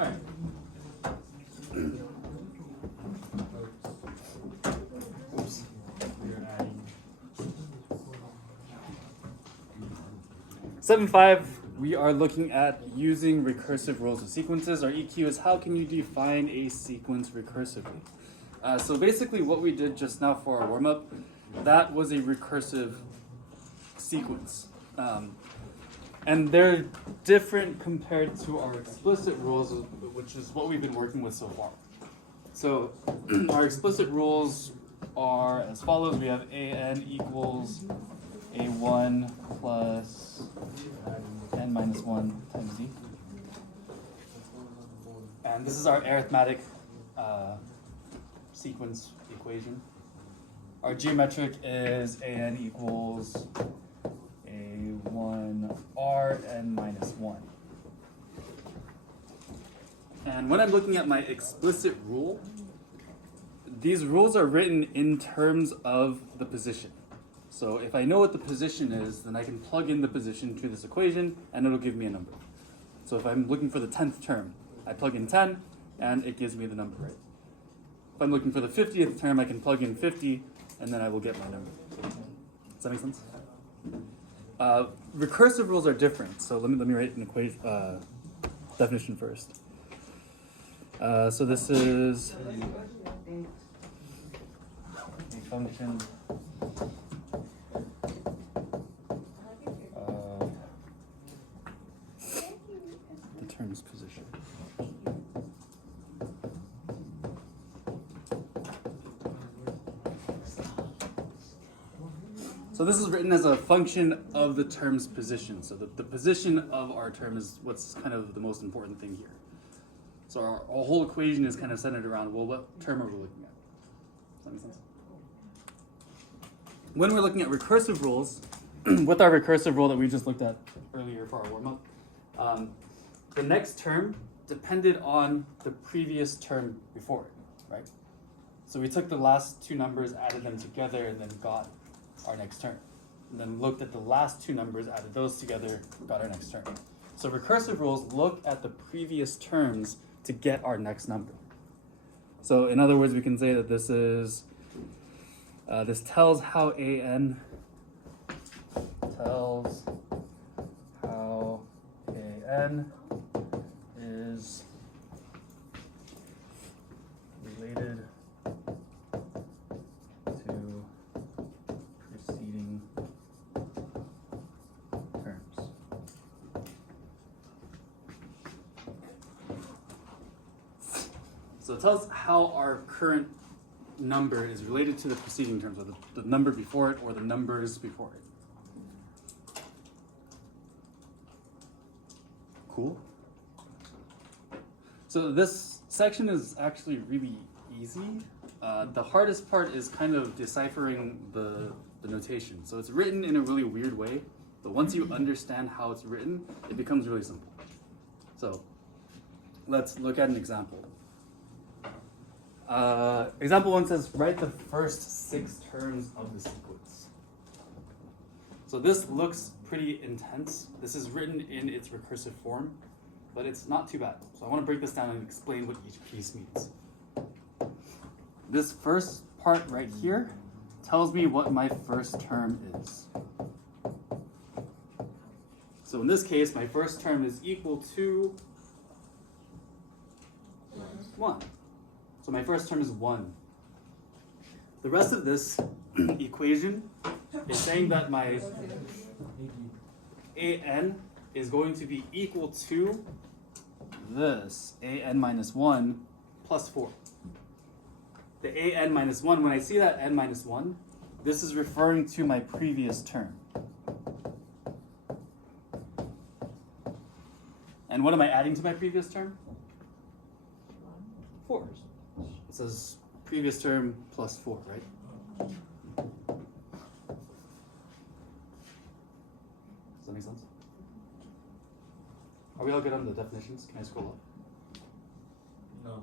All right. 7.5, we are looking at using recursive rules of sequences. Our EQ is how can you define a sequence recursively? So basically what we did just now for our warm-up, that was a recursive sequence. And they're different compared to our explicit rules, which is what we've been working with so far. So our explicit rules are as follows. We have an equals a1 plus n minus 1 times z. And this is our arithmetic sequence equation. Our geometric is an equals a1r n minus 1. And when I'm looking at my explicit rule, these rules are written in terms of the position. So if I know what the position is, then I can plug in the position to this equation and it'll give me a number. So if I'm looking for the 10th term, I plug in 10 and it gives me the number, right? If I'm looking for the 50th term, I can plug in 50 and then I will get my number. Does that make sense? Recursive rules are different. So let me write an equation definition first. So this is a function of the term's position. So this is written as a function of the term's position. So the position of our term is what's kind of the most important thing here. So our whole equation is kind of centered around, well, what term are we looking at? Does that make sense? When we're looking at recursive rules, with our recursive rule that we just looked at earlier for our warm-up, the next term depended on the previous term before it, right? So we took the last two numbers, added them together, and then got our next term. And then looked at the last two numbers, added those together, got our next term. So recursive rules look at the previous terms to get our next number. So in other words, we can say that this is, this tells how an tells how an is related to preceding terms. So it tells how our current number is related to the preceding terms, or the number before it, or the numbers before it. Cool. So this section is actually really easy. The hardest part is kind of deciphering the notation. So it's written in a really weird way, but once you understand how it's written, it becomes really simple. So let's look at an example. Example 1 says, write the first 6 terms of the sequence. So this looks pretty intense. This is written in its recursive form, but it's not too bad. So I want to break this down and explain what each piece means. This first part right here tells me what my first term is. So in this case, my first term is equal to 1. So my first term is 1. The rest of this equation is saying that my an is going to be equal to this an minus 1 plus 4. The an minus 1, when I see that n minus 1, this is referring to my previous term. And what am I adding to my previous term? 4. It says previous term plus 4, right? Does that make sense? Are we all good on the definitions? Can I scroll up? No.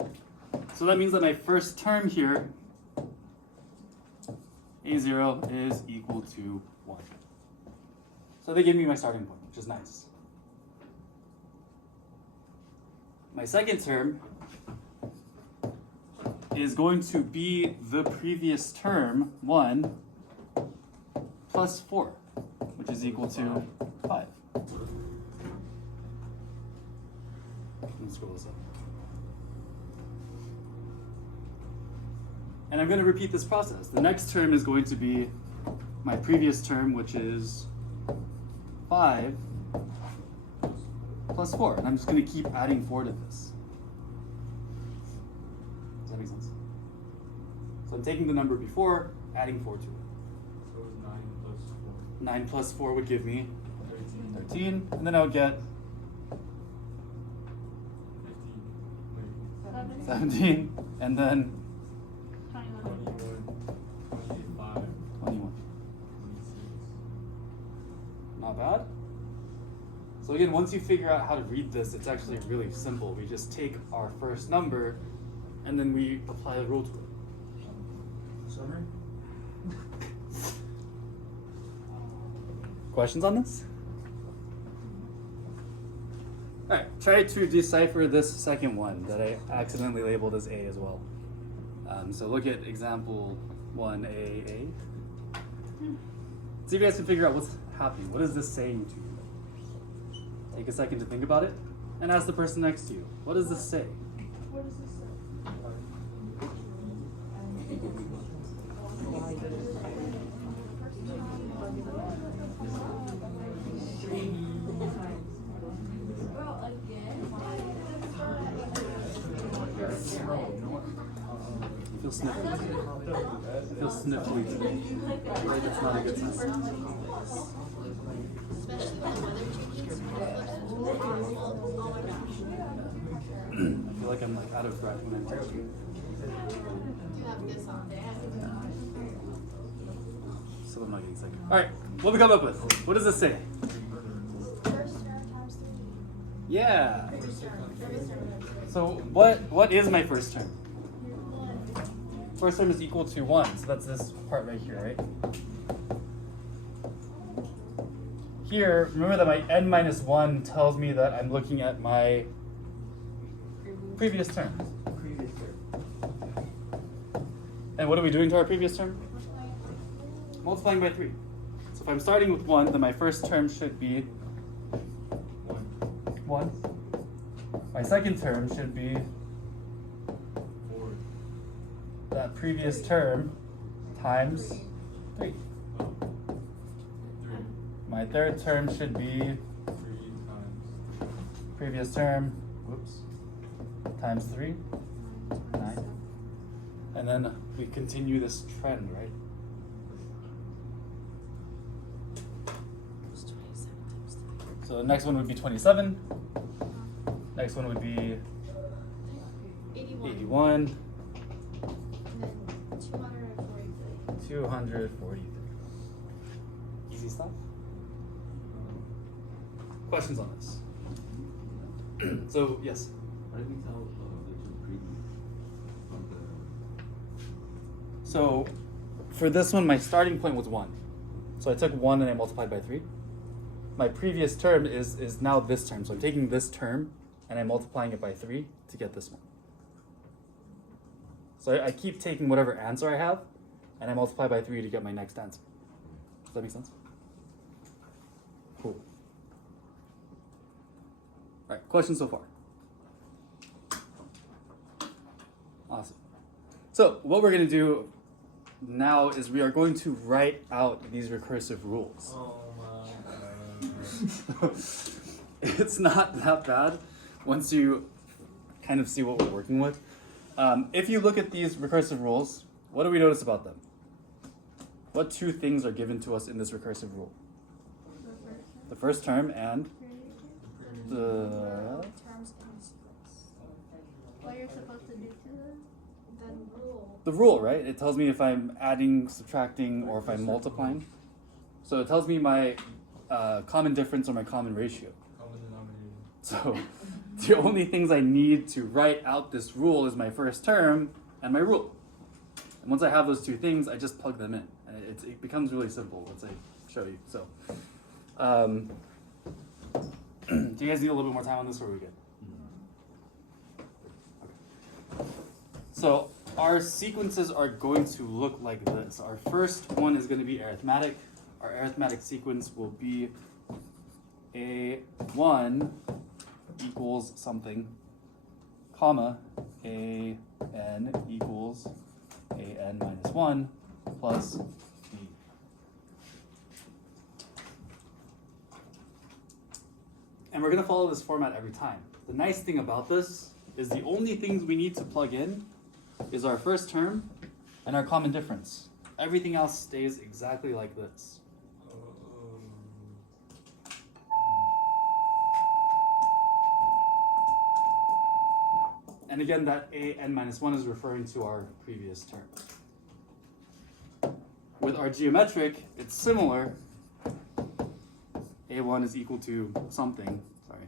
Okay. So that means that my first term here a0 is equal to 1. So they give me my starting point, which is nice. My second term is going to be the previous term, 1, plus 4, which is equal to 5. Let's scroll this up. And I'm going to repeat this process. The next term is going to be my previous term, which is 5 plus 4. And I'm just going to keep adding 4 to this. Does that make sense? So I'm taking the number before, adding 4 to it. So 9 plus 4. 9 plus 4 would give me 13. 13. And then I would get 15. 17. And then 21. 25. 21. 26. Not bad. So again, once you figure out how to read this, it's actually really simple. We just take our first number and then we apply the rule to it. Summary? Questions on this? Alright, try to decipher this second one that I accidentally labeled as A as well. So look at example 1AA. See if you guys can figure out what's happening. What is this saying to you? Take a second to think about it and ask the person next to you. What does this say? What does this say? Well, again. I feel sniffly. I feel sniffly today. That's not a good sign. Especially when the weather changes, when it flips all around. I feel like I'm out of breath when I'm teaching. You have this on there. So I'm not getting sick. Alright, what we come up with? What does this say? First term times 3. Yeah. Previous term. So what is my first term? First term is equal to 1, so that's this part right here, right? Here, remember that my n minus 1 tells me that I'm looking at my previous term. And what are we doing to our previous term? Multiplying by 3. So if I'm starting with 1, then my first term should be 1. My second term should be 4. that previous term times 3. 3. My third term should be 3 times. previous term, whoops, times 3, 9. And then we continue this trend, right? So the next one would be 27. Next one would be 81. 81, And then 243. 243. Easy stuff. Questions on this? So, yes. How do we tell the previous from the? So for this one, my starting point was 1. So I took 1 and I multiplied by 3. My previous term is now this term. So I'm taking this term and I'm multiplying it by 3 to get this one. So I keep taking whatever answer I have and I multiply by 3 to get my next answer. Does that make sense? Cool. All right, questions so far? Awesome. So what we're going to do now is we are going to write out these recursive rules. Oh my god. It's not that bad once you kind of see what we're working with. If you look at these recursive rules, what do we notice about them? What two things are given to us in this recursive rule? The first term and the Terms in sequence. What you're supposed to do to them? The rule. rule, right? It tells me if I'm adding, subtracting, or if I'm multiplying. So it tells me my common difference or my common ratio. Common denominator. So the only things I need to write out this rule is my first term and my rule. And once I have those two things, I just plug them in. And it becomes really simple once I show you. So, do you guys need a little bit more time on this, or are we good? Okay. So our sequences are going to look like this. Our first one is going to be arithmetic. Our arithmetic sequence will be A1 equals something, comma, AN equals AN minus 1 plus B. And we're going to follow this format every time. The nice thing about this is the only things we need to plug in is our first term and our common difference. Everything else stays exactly like this. And again, that AN minus 1 is referring to our previous term. With our geometric, it's similar. A1 is equal to something, sorry.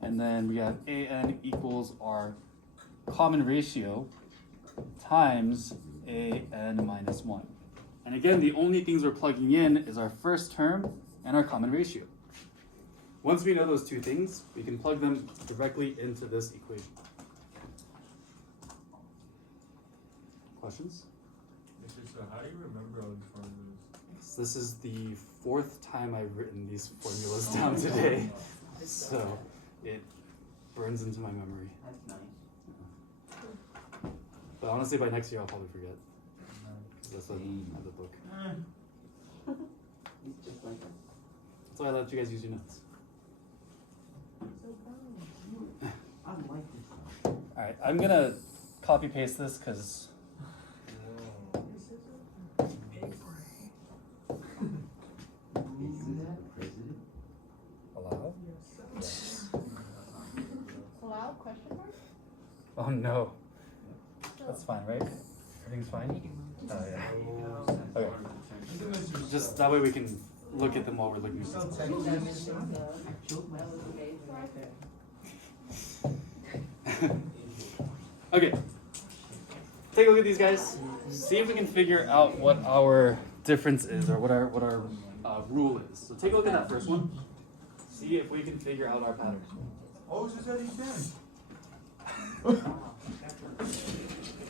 And then we have AN equals our common ratio times AN minus 1. And again, the only things we're plugging in is our first term and our common ratio. Once we know those two things, we can plug them directly into this equation. Questions? So how do you remember all these formulas? So this is the 4th time I've written these formulas down today, so it burns into my memory. That's nice. But honestly, by next year I'll probably forget. 'Cause that's what I have the book. It's just like that. That's why I let you guys use your notes. I like this one. All right, I'm gonna copy paste this because Is the president? allow. Allow question mark? Oh no, that's fine, right? Everything's fine. Oh yeah. Okay. Just that way we can look at them while we're looking at this. I choked myself. Okay. Take a look at these guys. See if we can figure out what our difference is or what our rule is. So take a look at that first one. See if we can figure out our pattern. Oh, it's just Eddie 10.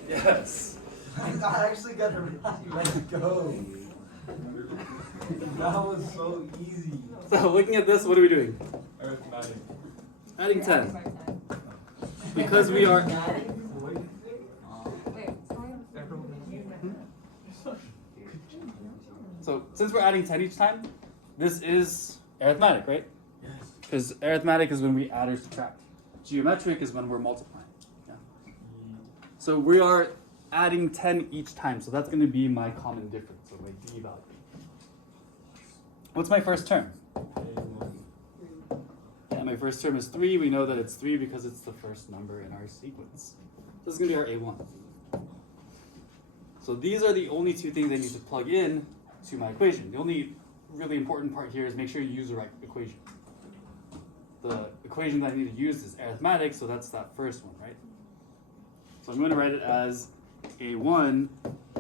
Yes. I actually got to let go. That was so easy. So looking at this, what are we doing? Arithmetic. Adding 10. Because we are so since we're adding 10 each time, this is arithmetic, right? Yes. Because arithmetic is when we add or subtract. Geometric is when we're multiplying. Yeah. So we are adding 10 each time, so that's going to be my common difference, or my D value. What's my first term? Yeah, my first term is 3. We know that it's 3 because it's the first number in our sequence. This is going to be our A1. So these are the only two things I need to plug in to my equation. The only really important part here is make sure you use the right equation. The equation that I need to use is arithmetic, so that's that first one, right? So I'm going to write it as A1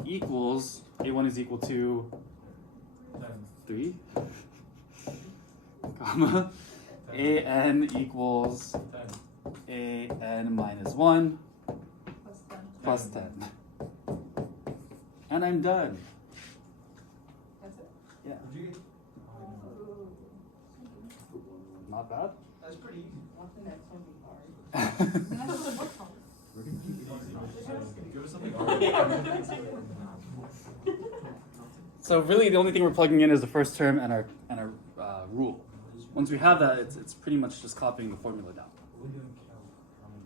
equals, A1 is equal to 3, comma, AN equals AN minus 1 plus 10. And I'm done. That's it? Yeah. Did you get? Not bad. That's pretty easy. We're gonna keep it easy. Give us something So really the only thing we're plugging in is the first term and our rule. Once we have that, it's pretty much just copying the formula down.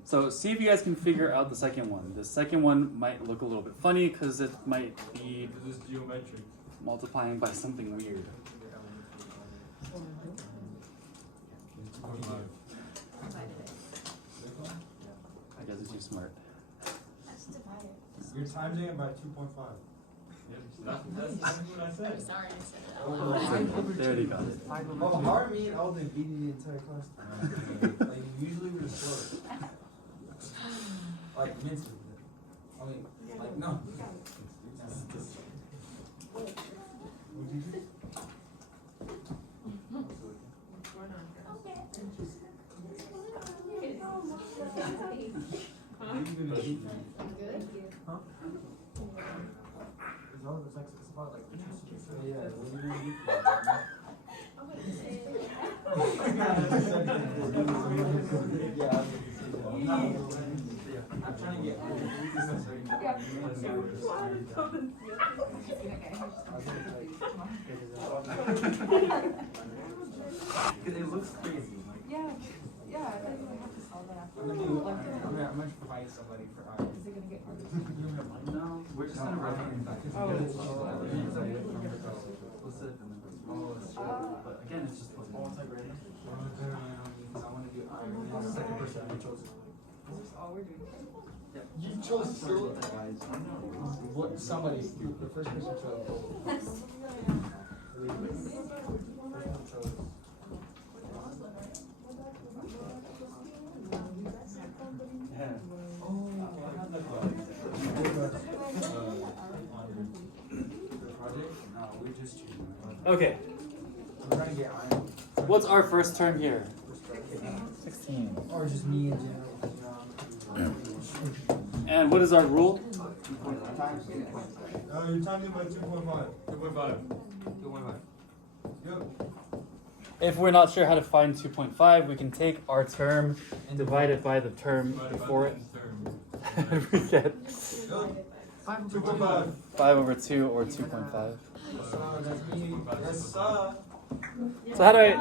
So see if you guys can figure out the second one. The second one might look a little bit funny because it might be This is geometric. multiplying by something weird. I guess it's too smart. That's divided. You're timesing it by 2.5. That's exactly what I said. I'm sorry I said it out Oh, loud. They already got it. Oh, hard me and Alden beating the entire class. Like, usually we're slow. Like, mentally. I mean, like, no. It's about like yeah. I'm trying to get because it looks crazy. Like, Yeah, I thought you would have to solve that after. I'm gonna provide somebody for art. Is it gonna get harder? No, we're just gonna rotate back. Oh. But again, it's just supposed to be. Ready? I want to do art. This is the second person I chose. Is this all we're doing? You chose what? Somebody. The first person chose. Okay, I'm trying to get iron. what's our first term here? 16. Or just me in general. And what is our rule? You're talking about 2.5. 2.5. Yep. If we're not sure how to find 2.5, we can take our term and divide it by the term before it. We get 2.5. 5 over 2 or 2.5. That's me. Yes, sir. So how do I I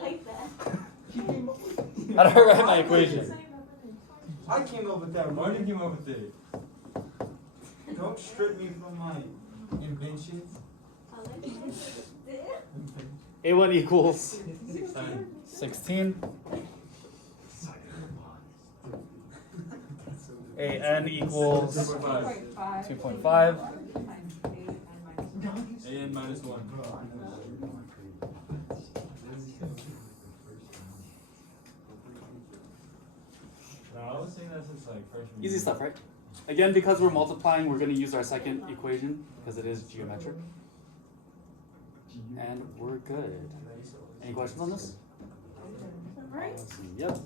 like that. how do I write my equation? I came up with that. Marty came up with it. Don't strip me from my inventions. I like it. A1 equals 16. AN equals 2.5. AN minus 1. No, I was saying that since like freshman. Easy stuff, right? Again, because we're multiplying, we're going to use our second equation because it is geometric. And we're good. Any questions on this? Yep.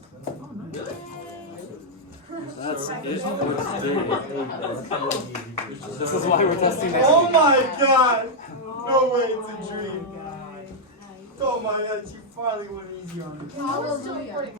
That's it for today. This is why we're testing next Oh week. my god! No way, it's a dream. Oh my god, she finally went easy on me. Hallelujah.